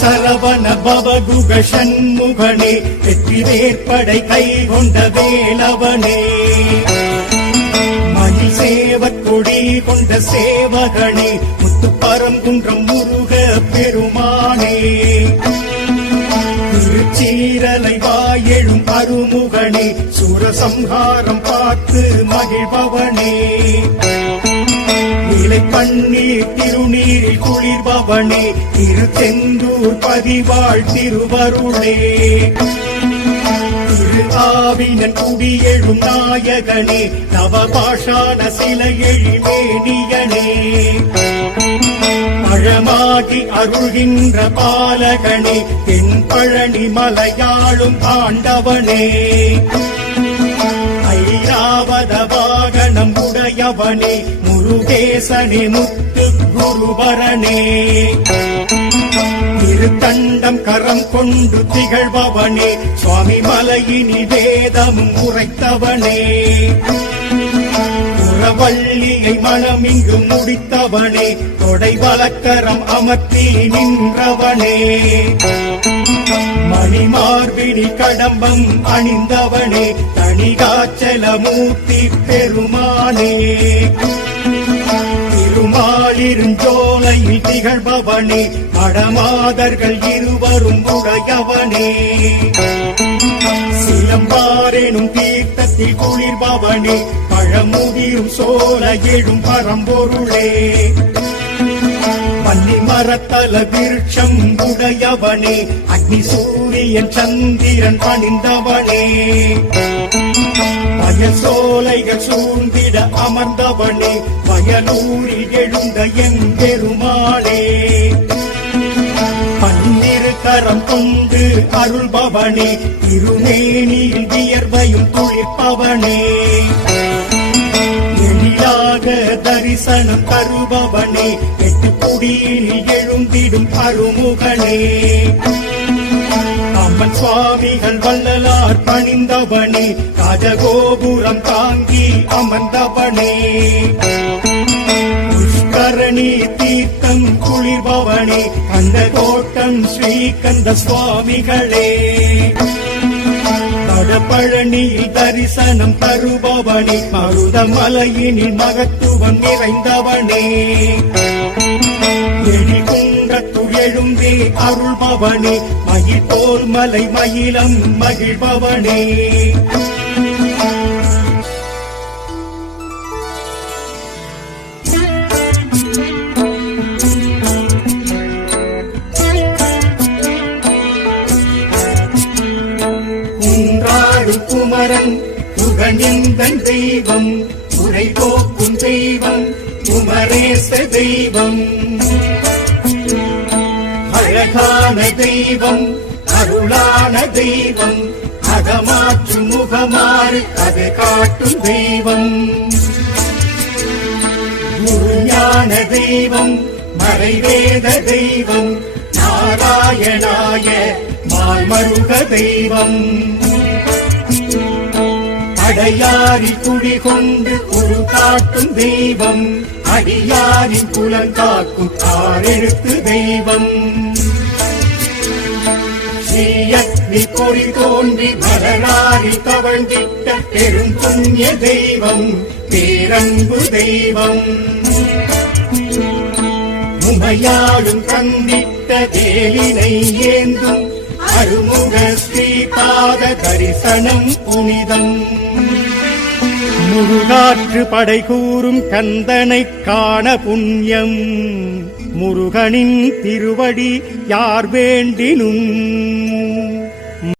சரவண பவகுக சண்முகனே, வெற்றி வேற்படை கை கொண்ட வேலவனே, மயில் சேவக்கொடி கொண்ட சேவகனே, முத்துப்பரங்குன்றம் முருக பெருமானே, திருச்சீரலை வாயெழும் அருமுகனே, சூரசம்ஹாரம் பார்த்து மகிழ்பவனே, பன்னீர் திருநீரில் குளிர்பவனே, திருச்செந்தூர் பதிவாழ் திருவருளே, திரு ஆவினன் குடியெழும் நாயகனே, நவபாஷான சிலை எழிமேனியனே, பழமாகி அருள்கின்ற பாலகனே, தென்பழனி மலையாளும் ஆண்டவனே, ஐராவத வாகனம் உடையவனே, முருகேசனே முத்து குருவரனே, திருத்தண்டம் கரம் கொண்டு திகழ்பவனே, சுவாமி மலையினி வேதமும் உரைத்தவனே, புறவள்ளியை மனமிங்கு முடித்தவனே, தொடை வலக்கரம் அமர்த்தி நின்றவனே, மணிமார்பினி கடம்பம் அணிந்தவனே, தணிகாச்சலமூர்த்தி பெருமானே, திருமாலிருஞ்சோலையில் திகழ்பவனே, மடமாதர்கள் இருவரும் உடையவனே, சிலம்பாரெனும் தீர்த்தத்தில் குளிர்பவனே, பழமுதிரும் சோல எழும் பரம்பொருளே, பன்னி மரத்தல விருட்சம் உடையவனே, அக்னி சூரியன் சந்திரன் பணிந்தவனே, வயல் சோலைகள் சூழ்ந்திட அமர்ந்தவனே, வயலூரில் எழுந்த என் பெருமாளே, பன்னிரு கரம் கொண்டு அருள்பவனே, திருநேனியில் வியர்வையும் துளிர்ப்பவனே, எழிலாக தரிசனம் தருபவனே, எட்டு குடியில் எழுந்திடும் அருமுகனே, அம்மன் சுவாமிகள் வள்ளலார் பணிந்தவனே, ராஜகோபுரம் தாங்கி அமர்ந்தவனே, புஷ்கரணி தீர்த்தம் குளிர்பவனே, கந்த கோட்டம் ஸ்ரீகந்த சுவாமிகளே, வடபழனியில் தரிசனம் தருபவனே, மருதமலையினில் மகத்துவம் நிறைந்தவனே, எழில்குன்றத்துள் எழுந்தே அருள்பவனே, மயில் போல் மலை மயிலம் மகிழ்பவனே, குன்றாடும் குமரன் புகழிந்தன் தெய்வம், குறை போக்கும் தெய்வம் குமரேச தெய்வம், அழகான தெய்வம் அருளான தெய்வம், அகமாற்றும் முகமாறு அது காட்டும் தெய்வம், குருஞான தெய்வம் மறைவேத தெய்வம், நாராயணாய மால்மருக தெய்வம், அடையாரி குடிகொண்டு ஒரு காட்டும் தெய்வம், அடியாரின் புலங்காக்கும் ஆறெழுத்து தெய்வம், ஸ்ரீயக்னி பொறி தோன்றி மலராரி தவழ்ந்திட்ட பெரும் புண்ணிய தெய்வம், பேரன்பு தெய்வம், உமையாளும் தந்திட்ட வேலினை ஏந்தும் அருமுக ஸ்ரீபாத தரிசனம் புனிதம், முருகாற்று படை கூறும் கந்தனை காண புண்ணியம், முருகனின் திருவடி யார் வேண்டினும்